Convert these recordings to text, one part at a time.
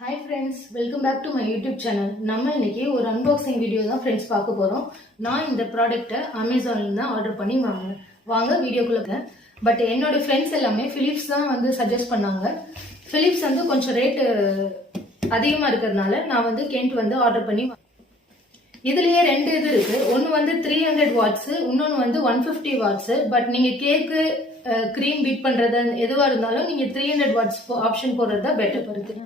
Hi friends, welcome back to my YouTube channel. நம்ம இன்னைக்கு ஒரு unboxing வீடியோ தான் friends பார்க்க போறோம். நான் இந்த ப்ராடக்ட்டை Amazonல தான் ஆர்டர் பண்ணி வாங்கினேன். வாங்க வீடியோக்குள்ள. பட் என்னோட ஃப்ரெண்ட்ஸ் எல்லாமே Philips தான் வந்து சஜஸ்ட் பண்ணாங்க. Philips வந்து கொஞ்சம் ரேட் அதிகமா இருக்கிறதுனால நான் வந்து Kent வந்து ஆர்டர் பண்ணி இதுலயே ரெண்டு இது இருக்கு. ஒன்னு வந்து 300 வாட்ஸ், இன்னொன்னு வந்து 150 வாட்ஸ். பட் நீங்க கேக்கு க்ரீம் பீட் பண்றது எதுவா இருந்தாலும் நீங்க 300 வாட்ஸ் ஆப்ஷன் போடுறது தான் பெட்டர் இருக்கு.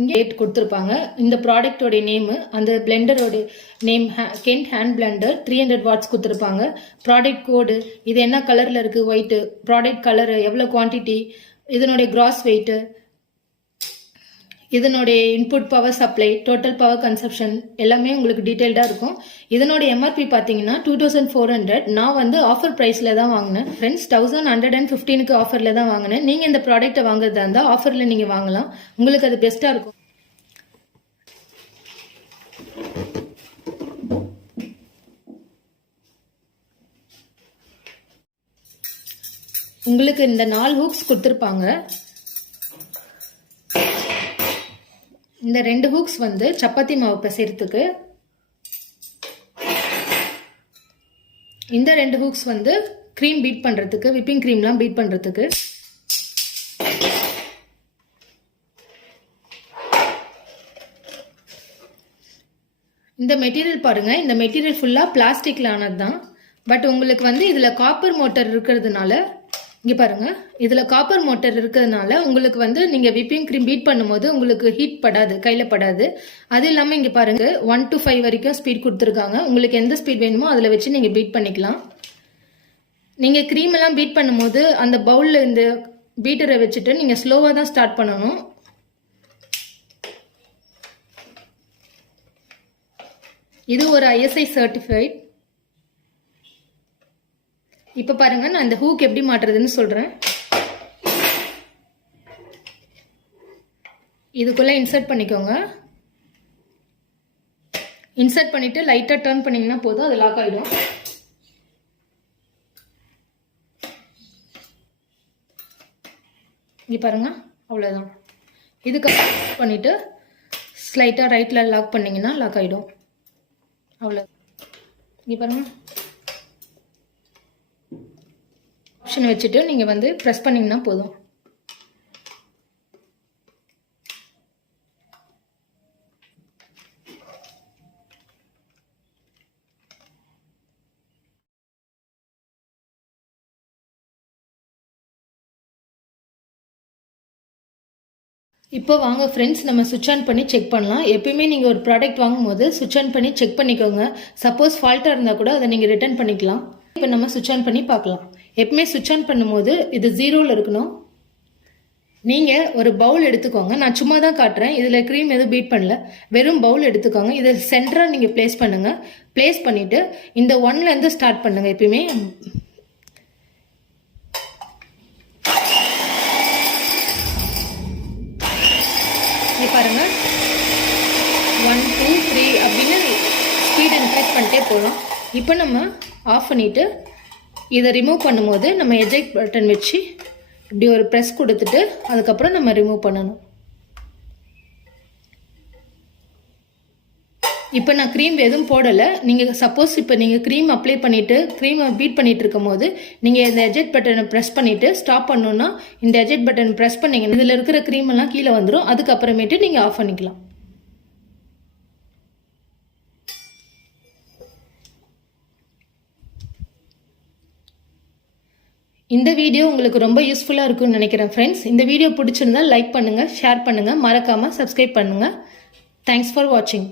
இங்கே ரேட் கொடுத்துருப்பாங்க. இந்த ப்ராடக்டோட நேம், அந்த பிளெண்டரோட name Kent hand blender 300 watts கொடுத்துருப்பாங்க. ப்ராடக்ட் கோடு, இது என்ன கலரில் இருக்குது, ஒயிட்டு, ப்ராடக்ட் கலரு, எவ்வளோ குவான்டிட்டி, இதனுடைய கிராஸ் வெயிட்டு, இதனுடைய input power supply, total power consumption எல்லாமே உங்களுக்கு டீட்டெயில்டாக இருக்கும். இதனுடைய எம்ஆர்பி பார்த்தீங்கன்னா 2400. நான் வந்து ஆஃபர் ப்ரைஸில் தான் வாங்கினேன் ஃப்ரெண்ட்ஸ். 1115க்கு ஆஃபரில் தான் வாங்கினேன். நீங்கள் இந்த ப்ராடக்ட்டை வாங்குறதா இருந்தால் ஆஃபரில் நீங்கள் வாங்கலாம், உங்களுக்கு அது பெஸ்ட்டாக இருக்கும். உங்களுக்கு இந்த 4 ஹூக்ஸ் கொடுத்துருப்பாங்க. இந்த 2 ஹூக்ஸ் வந்து சப்பாத்தி மாவு பிசைறதுக்கு, இந்த 2 ஹூக்ஸ் வந்து க்ரீம் பீட் பண்ணுறதுக்கு, விப்பிங் க்ரீம்லாம் பீட் பண்ணுறதுக்கு. இந்த மெட்டீரியல் பாருங்க, இந்த மெட்டீரியல் ஃபுல்லாக பிளாஸ்டிக்ல ஆனது தான். பட் உங்களுக்கு வந்து இதில் காப்பர் மோட்டர் இருக்கிறதுனால, இங்கே பாருங்க, இதில் காப்பர் மோட்டர் இருக்கிறதுனால உங்களுக்கு வந்து நீங்கள் விப்பிங் க்ரீம் பீட் பண்ணும்போது உங்களுக்கு ஹீட் படாது, கையில் படாது. அது இல்லாமல் இங்கே பாருங்க 1 to 5 வரைக்கும் ஸ்பீட் கொடுத்துருக்காங்க. உங்களுக்கு எந்த ஸ்பீட் வேணுமோ அதில் வச்சு நீங்கள் பீட் பண்ணிக்கலாம். நீங்கள் க்ரீம் எல்லாம் பீட் பண்ணும்போது அந்த பவுலில் இந்த பீட்டரை வச்சுட்டு நீங்கள் ஸ்லோவாக தான் ஸ்டார்ட் பண்ணணும். இது ஒரு ISI சர்டிஃபைட். இப்போ பாருங்க, நான் இந்த ஹூக் எப்படி மாட்டுறதுன்னு சொல்றேன். இதுக்குள்ள இன்சர்ட் பண்ணிக்கோங்க. இன்சர்ட் பண்ணிட்டு லைட்டா டர்ன் பண்ணீங்கன்னா போதும், அது லாக் ஆயிடும். இங்க பாருங்க, அவ்வளவுதான். இதுக்கு பண்ணிட்டு ஸ்லைட்டா ரைட்ல லாக் பண்ணீங்கன்னா லாக் ஆயிடும். அவ்வளவு. இங்க பாருங்க, ஆப்ஷன் வச்சுட்டு நீங்கள் வந்து ப்ரெஸ் பண்ணிங்கன்னா போதும். இப்போ வாங்க ஃப்ரெண்ட்ஸ், நம்ம சுவிட்ச் ஆன் பண்ணி செக் பண்ணலாம். எப்பயுமே நீங்கள் ஒரு ப்ராடக்ட் வாங்கும்போது சுவிட்ச் ஆன் பண்ணி செக் பண்ணிக்கோங்க. சப்போஸ் ஃபால்ட்டாக இருந்தால் கூட அதை நீங்கள் ரிட்டர்ன் பண்ணிக்கலாம். இப்போ நம்ம சுவிட்ச் ஆன் பண்ணி பார்க்கலாம். எப்பவுமே சுவிட்ச் ஆன் பண்ணும்போது இது 0ல் இருக்கணும். நீங்கள் ஒரு பவுல் எடுத்துக்கோங்க. நான் சும்மா தான் காட்டுறேன், இதில் க்ரீம் எதுவும் பீட் பண்ணல. வெறும் பவுல் எடுத்துக்கோங்க. இதை சென்டராக நீங்கள் ப்ளேஸ் பண்ணுங்கள். ப்ளேஸ் பண்ணிவிட்டு இந்த 1லேருந்து ஸ்டார்ட் பண்ணுங்கள். எப்பயுமே பாருங்கள், 1 2 3 அப்படின்னு ஸ்பீட் இன்க்ரீஸ் பண்ணிட்டே போகலாம். இப்போ நம்ம ஆஃப் பண்ணிவிட்டு இதை ரிமூவ் பண்ணும்போது நம்ம எஜெக்ட் பட்டன் வச்சு இப்படி ஒரு ப்ரெஸ் கொடுத்துட்டு அதுக்கப்புறம் நம்ம ரிமூவ் பண்ணணும். இப்போ நான் க்ரீம் எதுவும் போடலை. நீங்கள் சப்போஸ் இப்போ நீங்கள் க்ரீம் அப்ளை பண்ணிவிட்டு க்ரீமை பீட் பண்ணிட்டு இருக்கும் போது நீங்கள் இந்த எஜெக்ட் பட்டனை ப்ரெஸ் பண்ணிவிட்டு ஸ்டாப் பண்ணணுன்னா இந்த எஜெக்ட் பட்டன் ப்ரெஸ் பண்ணிங்கன்னா இதில் இருக்கிற க்ரீம் எல்லாம் கீழே வந்துடும். அதுக்கப்புறமேட்டு நீங்கள் ஆஃப் பண்ணிக்கலாம். இந்த வீடியோ உங்களுக்கு ரொம்ப யூஸ்ஃபுல்லாக இருக்கும்னு நினைக்கிறேன் ஃப்ரெண்ட்ஸ். இந்த வீடியோ பிடிச்சிருந்தா லைக் பண்ணுங்கள், ஷேர் பண்ணுங்கள், மறக்காமல் சப்ஸ்கிரைப் பண்ணுங்கள். தேங்க்ஸ் ஃபார் வாட்சிங்.